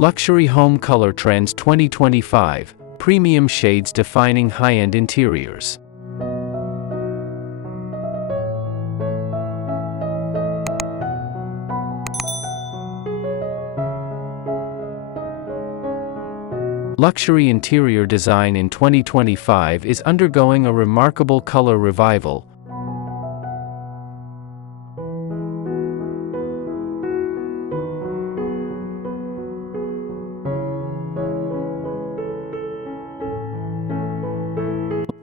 Luxury Home Color Trends 2025, Premium Shades Defining High-End Interiors. Luxury interior design in 2025 is undergoing a remarkable color revival.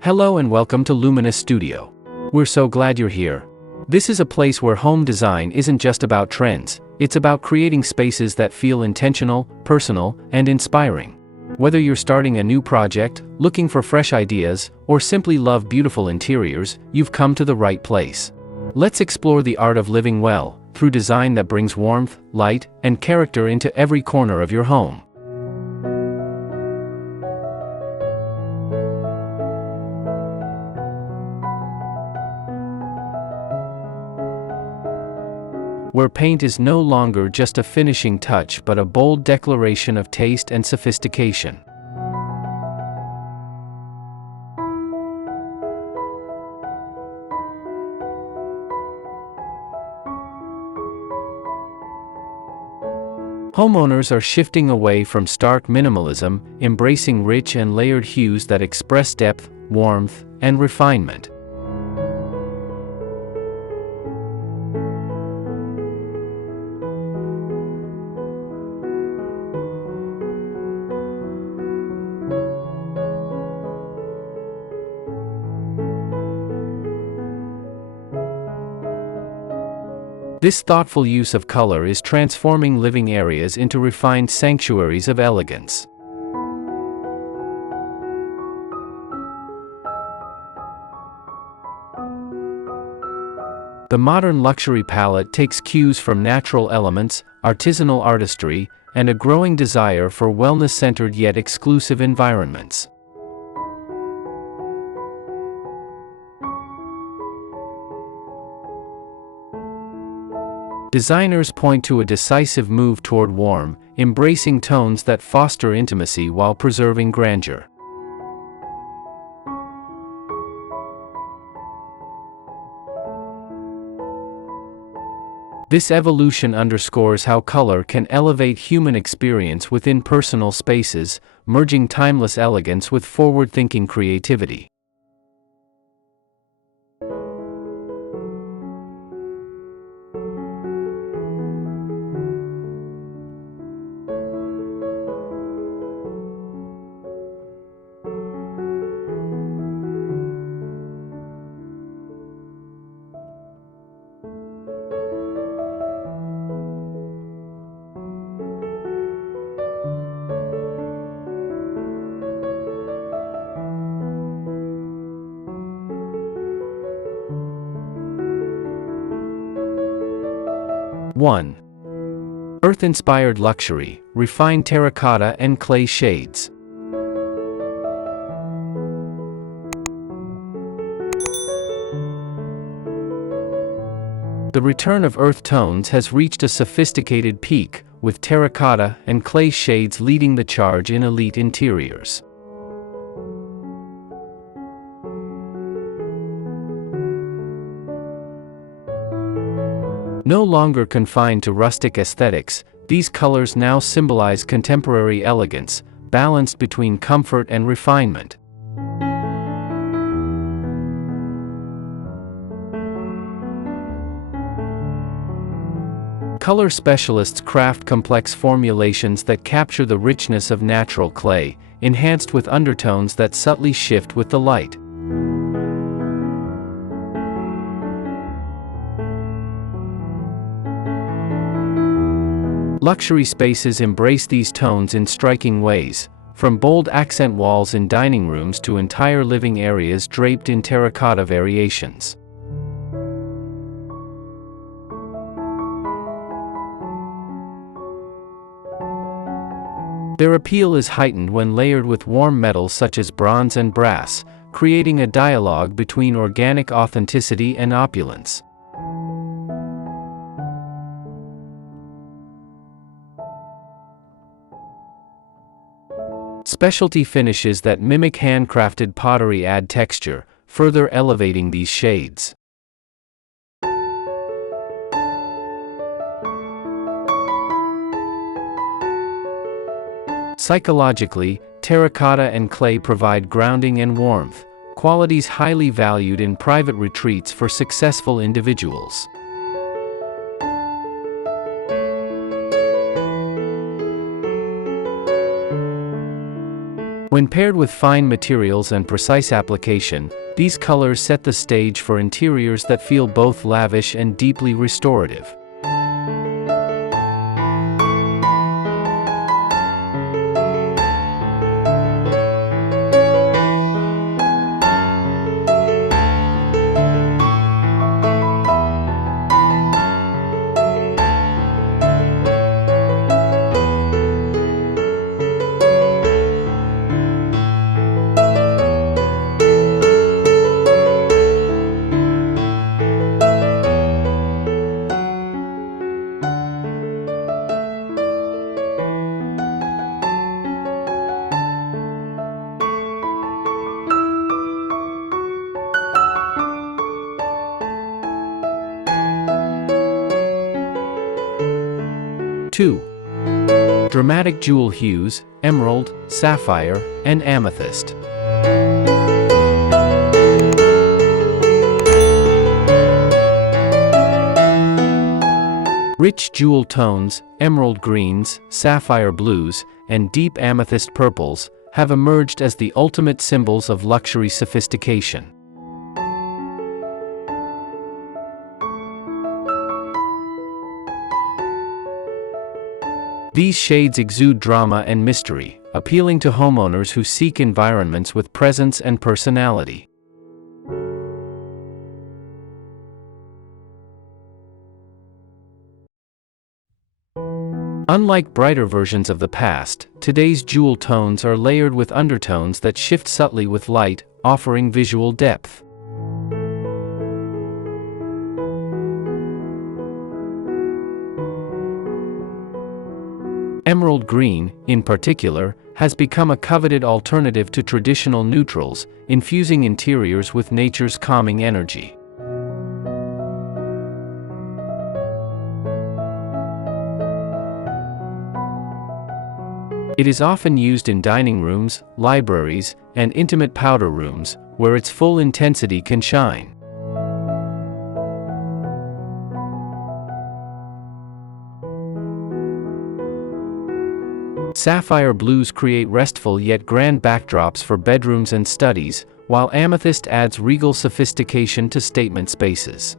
Hello and welcome to Luminous Studio. We're so glad you're here. This is a place where home design isn't just about trends, it's about creating spaces that feel intentional, personal, and inspiring. Whether you're starting a new project, looking for fresh ideas, or simply love beautiful interiors, you've come to the right place. Let's explore the art of living well, through design that brings warmth, light, and character into every corner of your home. Where paint is no longer just a finishing touch but a bold declaration of taste and sophistication. Homeowners are shifting away from stark minimalism, embracing rich and layered hues that express depth, warmth, and refinement. This thoughtful use of color is transforming living areas into refined sanctuaries of elegance. The modern luxury palette takes cues from natural elements, artisanal artistry, and a growing desire for wellness-centered yet exclusive environments. Designers point to a decisive move toward warm, embracing tones that foster intimacy while preserving grandeur. This evolution underscores how color can elevate human experience within personal spaces, merging timeless elegance with forward-thinking creativity. One. Earth-inspired luxury, refined terracotta and clay shades. The return of earth tones has reached a sophisticated peak, with terracotta and clay shades leading the charge in elite interiors. No longer confined to rustic aesthetics, these colors now symbolize contemporary elegance, balanced between comfort and refinement. Color specialists craft complex formulations that capture the richness of natural clay, enhanced with undertones that subtly shift with the light. Luxury spaces embrace these tones in striking ways, from bold accent walls in dining rooms to entire living areas draped in terracotta variations. Their appeal is heightened when layered with warm metals such as bronze and brass, creating a dialogue between organic authenticity and opulence. Specialty finishes that mimic handcrafted pottery add texture, further elevating these shades. Psychologically, terracotta and clay provide grounding and warmth, qualities highly valued in private retreats for successful individuals. When paired with fine materials and precise application, these colors set the stage for interiors that feel both lavish and deeply restorative. Two. Dramatic jewel hues: emerald, sapphire, and amethyst. Rich jewel tones, emerald greens, sapphire blues, and deep amethyst purples, have emerged as the ultimate symbols of luxury sophistication. These shades exude drama and mystery, appealing to homeowners who seek environments with presence and personality. Unlike brighter versions of the past, today's jewel tones are layered with undertones that shift subtly with light, offering visual depth. Emerald green, in particular, has become a coveted alternative to traditional neutrals, infusing interiors with nature's calming energy. It is often used in dining rooms, libraries, and intimate powder rooms, where its full intensity can shine. Sapphire blues create restful yet grand backdrops for bedrooms and studies, while amethyst adds regal sophistication to statement spaces.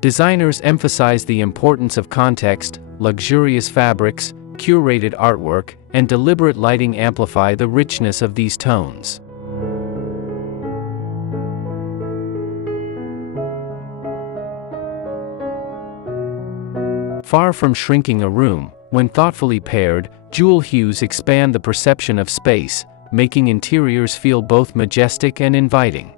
Designers emphasize the importance of context, luxurious fabrics, curated artwork, and deliberate lighting amplify the richness of these tones. Far from shrinking a room, when thoughtfully paired, jewel hues expand the perception of space, making interiors feel both majestic and inviting.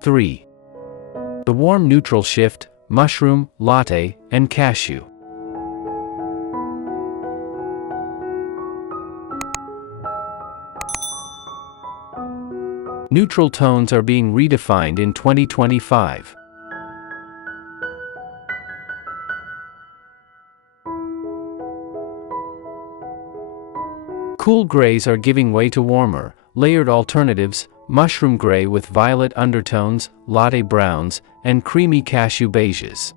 Three. The warm neutral shift: mushroom, latte, and cashew. Neutral tones are being redefined in 2025. Cool grays are giving way to warmer, layered alternatives: mushroom gray with violet undertones, latte browns, and creamy cashew beiges.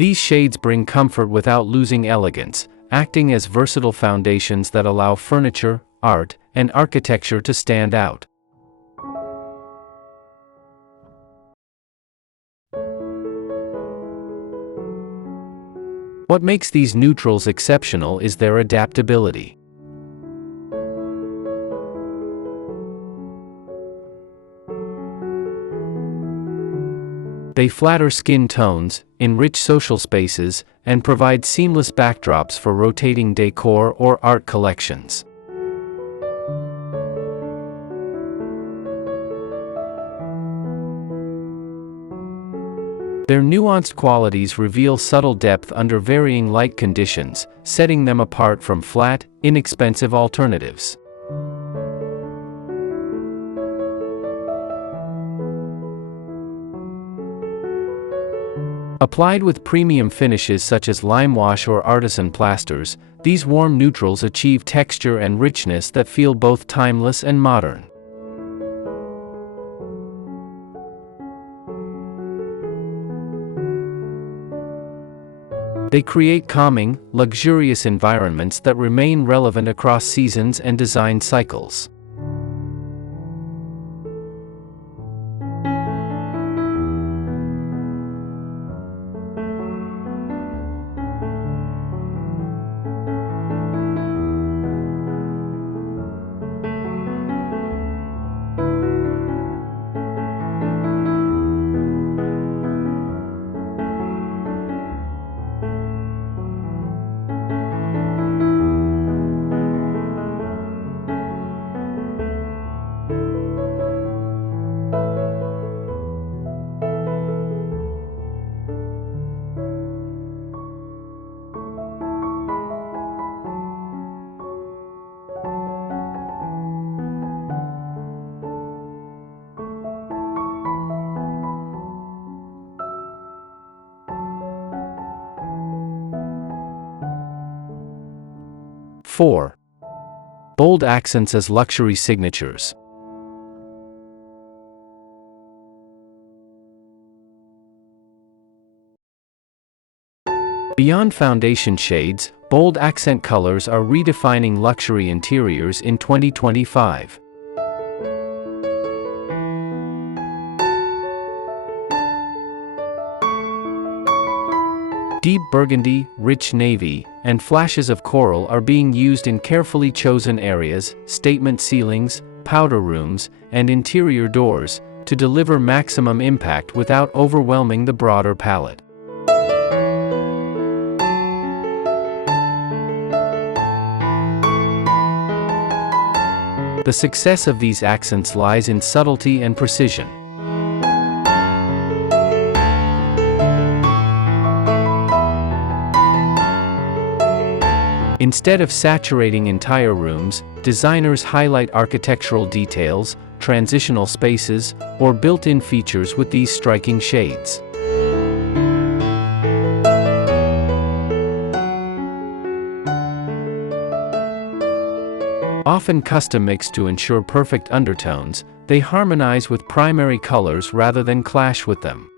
These shades bring comfort without losing elegance, acting as versatile foundations that allow furniture, art, and architecture to stand out. What makes these neutrals exceptional is their adaptability. They flatter skin tones, enrich social spaces, and provide seamless backdrops for rotating decor or art collections. Their nuanced qualities reveal subtle depth under varying light conditions, setting them apart from flat, inexpensive alternatives. Applied with premium finishes such as lime wash or artisan plasters, these warm neutrals achieve texture and richness that feel both timeless and modern. They create calming, luxurious environments that remain relevant across seasons and design cycles. Four. Bold accents as luxury signatures. Beyond foundation shades, bold accent colors are redefining luxury interiors in 2025. Deep burgundy, rich navy, and flashes of coral are being used in carefully chosen areas, statement ceilings, powder rooms, and interior doors, to deliver maximum impact without overwhelming the broader palette. The success of these accents lies in subtlety and precision. Instead of saturating entire rooms, designers highlight architectural details, transitional spaces, or built-in features with these striking shades. Often custom mixed to ensure perfect undertones, they harmonize with primary colors rather than clash with them.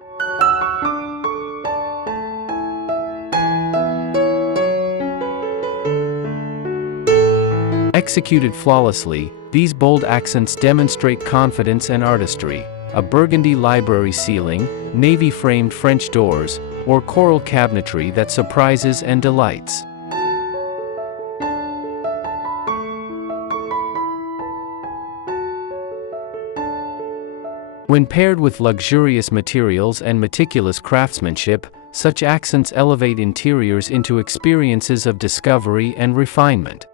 Executed flawlessly, these bold accents demonstrate confidence and artistry. A burgundy library ceiling, navy-framed French doors, or coral cabinetry that surprises and delights. When paired with luxurious materials and meticulous craftsmanship, such accents elevate interiors into experiences of discovery and refinement.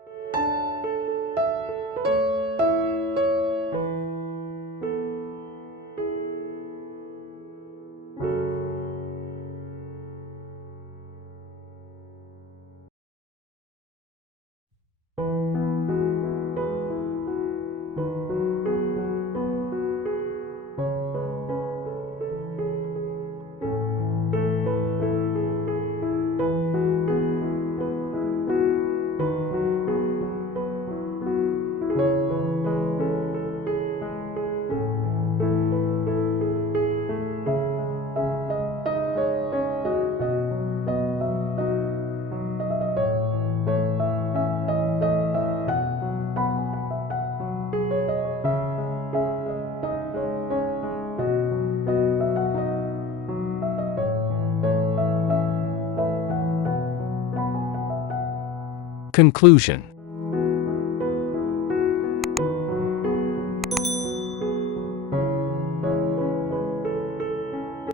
Conclusion.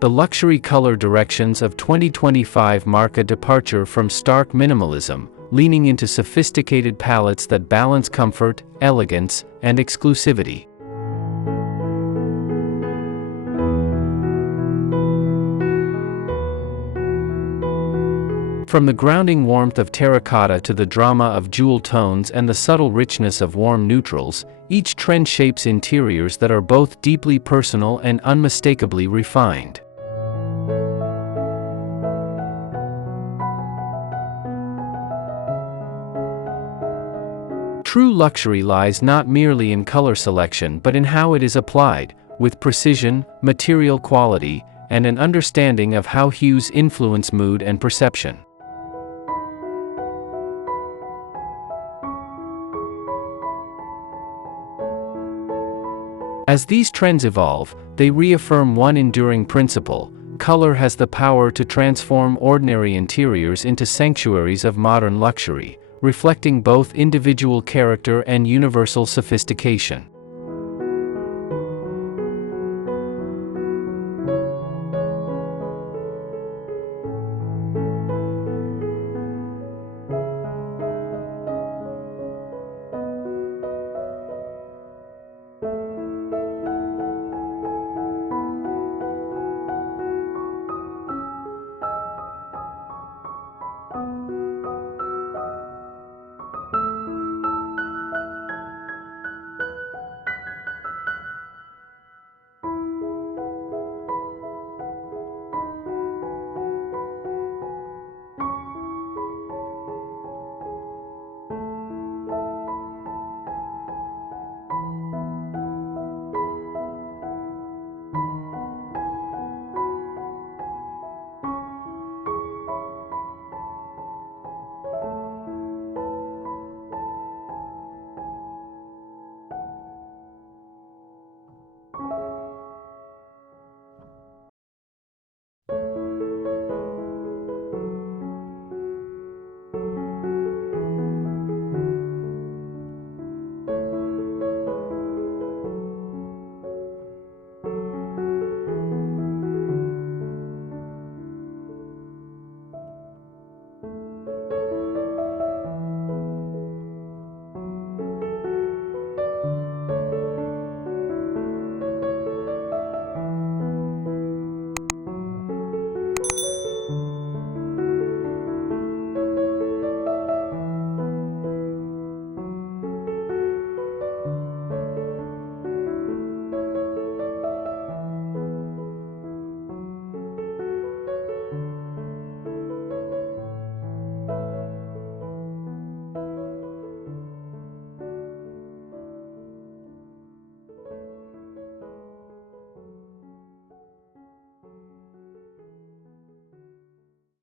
The luxury color directions of 2025 mark a departure from stark minimalism, leaning into sophisticated palettes that balance comfort, elegance, and exclusivity. From the grounding warmth of terracotta to the drama of jewel tones and the subtle richness of warm neutrals, each trend shapes interiors that are both deeply personal and unmistakably refined. True luxury lies not merely in color selection but in how it is applied, with precision, material quality, and an understanding of how hues influence mood and perception. As these trends evolve, they reaffirm one enduring principle: color has the power to transform ordinary interiors into sanctuaries of modern luxury, reflecting both individual character and universal sophistication.